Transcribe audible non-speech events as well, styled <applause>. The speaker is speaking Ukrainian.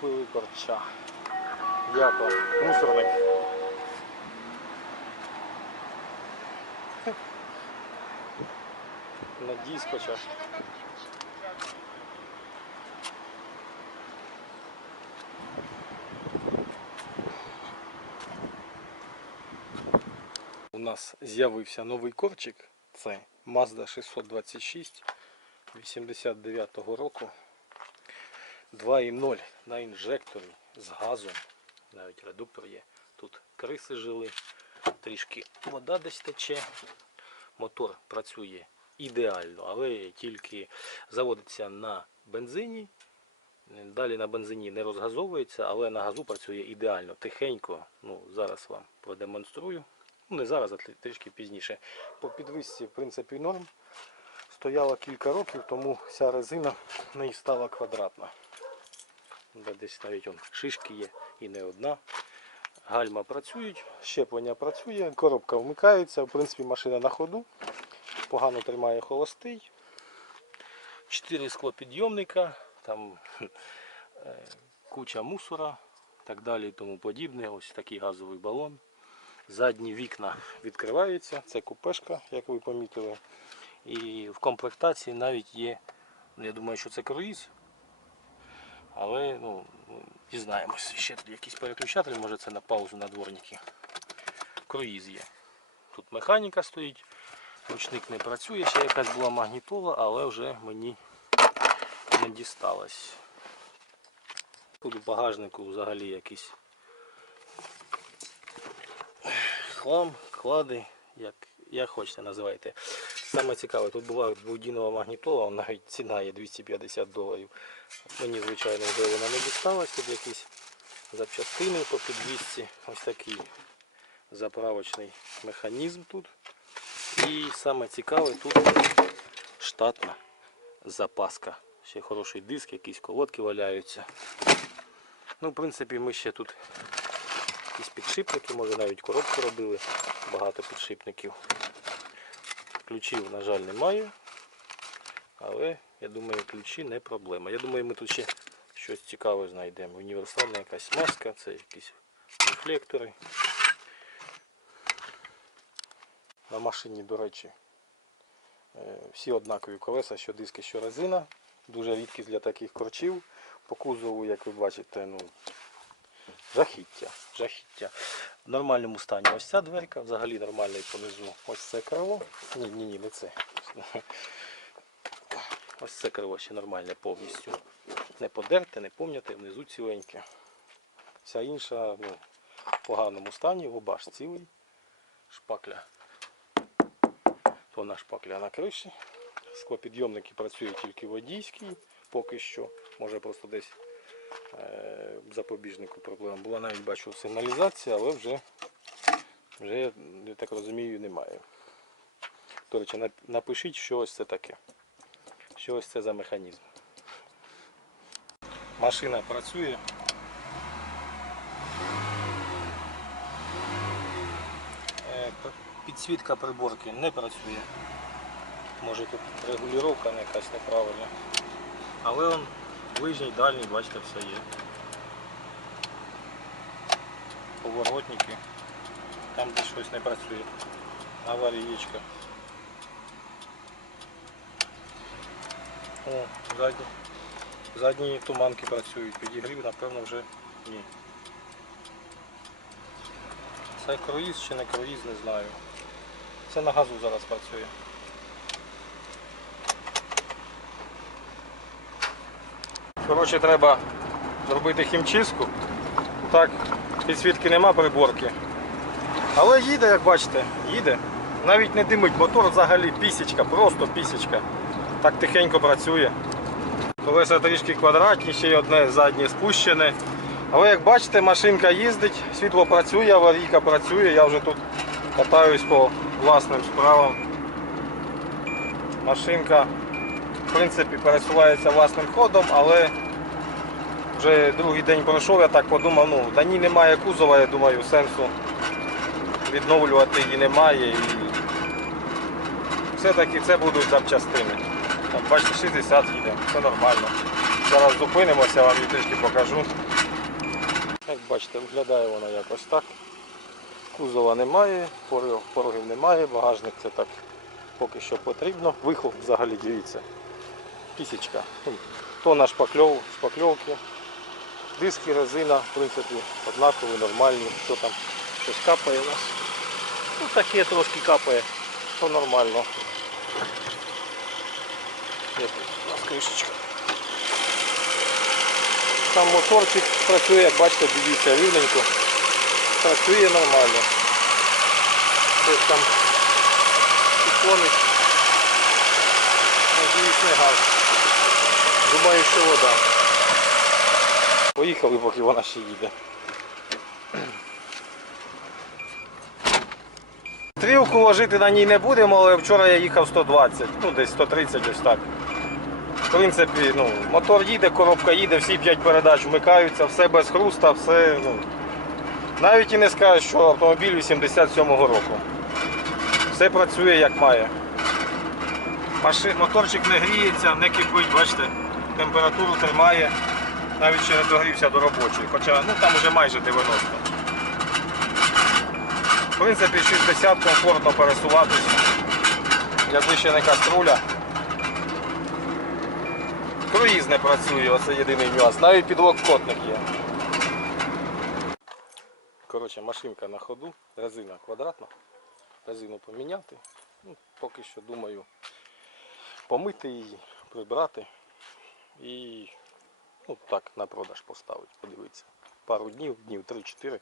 Купили корча. Як вам? Мусорник. <laughs> На диск хоча. У нас з'явився новий корчик. Це Mazda 626 89-го року. 2.0 на інжекторі з газом. Навіть редуктор є. Тут криси жили, трішки вода десь тече. Мотор працює ідеально, але тільки заводиться на бензині. Далі на бензині не розгазовується, але на газу працює ідеально, тихенько. Ну, зараз вам продемонструю. Ну, не зараз, а трішки пізніше. По підвисці, в принципі, норм. Стояла кілька років, тому вся резина в неї стала квадратна. Де Десь навіть он, шишки є і не одна. Гальма працюють, щеплення працює, коробка вмикається, в принципі машина на ходу. Погано тримає холостий. Чотири склопідйомника, там <laughs> е, куча мусора, так далі і тому подібне. Ось такий газовий балон. Задні вікна відкриваються, це купешка, як ви помітили. І в комплектації навіть є, я думаю, що це круїз. Але ну, дізнаємось. Ще тут якийсь переключатель, може це на паузу на дворники. Круїз є. Тут механіка стоїть, ручник не працює, ще якась була магнітола, але вже мені не дісталось. Тут у багажнику взагалі якийсь хлам, клади, як, як хочете називайте. Саме цікаве, тут була дводінова магнітола, навіть ціна є 250 доларів. Мені, звичайно, вже вона не дісталась, тут якісь запчастини по підвісці. Ось такий заправочний механізм тут. І саме цікаве тут штатна запаска. Ще хороший диск, якісь колодки валяються. Ну, в принципі, ми ще тут якісь підшипники, може навіть коробку робили, багато підшипників. Ключів, на жаль, немає. Але я думаю, ключі не проблема. Я думаю, ми тут ще щось цікаве знайдемо. Універсальна якась маска, це якісь рефлектори. На машині, до речі, е, всі однакові колеса, що диски, що резина. Дуже рідкість для таких корчів. По кузову, як ви бачите, ну, жахіття. жахіття. В нормальному стані ось ця дверка, взагалі нормальний понизу. Ось це крило. Ні, ні, ні, не це. Ось це крило ще нормальне повністю. Не подерте, не помняте, внизу ціленьке. Вся інша ну, в поганому стані, лобаш цілий, шпакля. Вона шпакля на криші. Склопідйомники працюють тільки водійський, поки що. Може просто десь запобіжнику проблема була. Навіть бачу сигналізація, але вже, вже я так розумію, немає. До речі, напишіть, що ось це таке. Що ось це за механізм. Машина працює. Е, Підсвітка приборки не працює. Може тут регулювання якась неправильна. Але ближній, дальній, бачите, все є. Поворотники. Там де щось не працює. Аварієчка. О, задні. Задні туманки працюють. Підігрів, напевно, вже ні. Це круїз чи не круїз, не знаю. Це на газу зараз працює. Коротше, треба зробити хімчистку. Так, підсвітки нема приборки. Але їде, як бачите, їде. Навіть не димить мотор взагалі пісічка, просто пісічка. Так тихенько працює. Колеса трішки квадратні, ще й одне заднє спущене. Але як бачите, машинка їздить, світло працює, аварійка працює, я вже тут катаюсь по власним справам. Машинка в принципі пересувається власним ходом, але вже другий день пройшов, я так подумав, ну на ній немає кузова, я думаю, сенсу відновлювати її немає. І все-таки це будуть запчастини. Там, бачите, 60 їде, все нормально. Зараз зупинимося, вам її трішки покажу. Як бачите, виглядає вона якось так. Кузова немає, порогів немає, багажник це так поки що потрібно. Вихлоп взагалі дивіться. Кісечка. Ну, Тона шпакльов, шпакльовки. Диски, резина, в принципі, однакові, нормальні. Що там щось капає у нас? Ну таке трошки капає, то нормально. Є тут у нас кришечка. Там моторчик працює, як бачите, дивіться, рівненько. Працює нормально. Ось там підклонить. Надіюсь, не газ. Думаю, що вода. Поїхали, поки вона ще їде. Стрілку ложити на ній не будемо, але вчора я їхав 120, ну десь 130 ось так. В принципі, ну, мотор їде, коробка їде, всі 5 передач вмикаються, все без хруста, все. Ну, навіть і не скажеш, що автомобіль 87-го року. Все працює як має. Маши... Моторчик не гріється, не кипить, бачите, температуру тримає, навіть ще не догрівся до робочої, хоча ну, там вже майже 90. В принципі, 60 комфортно пересуватись, якби ще не каструля. Круїз не працює, оце єдиний нюанс. Навіть підлокотник є. Коротше, машинка на ходу, резина квадратна. Резину поміняти. Ну, поки що думаю помити її, прибрати і ну, так на продаж поставить, подивитися. Пару днів, днів 3-4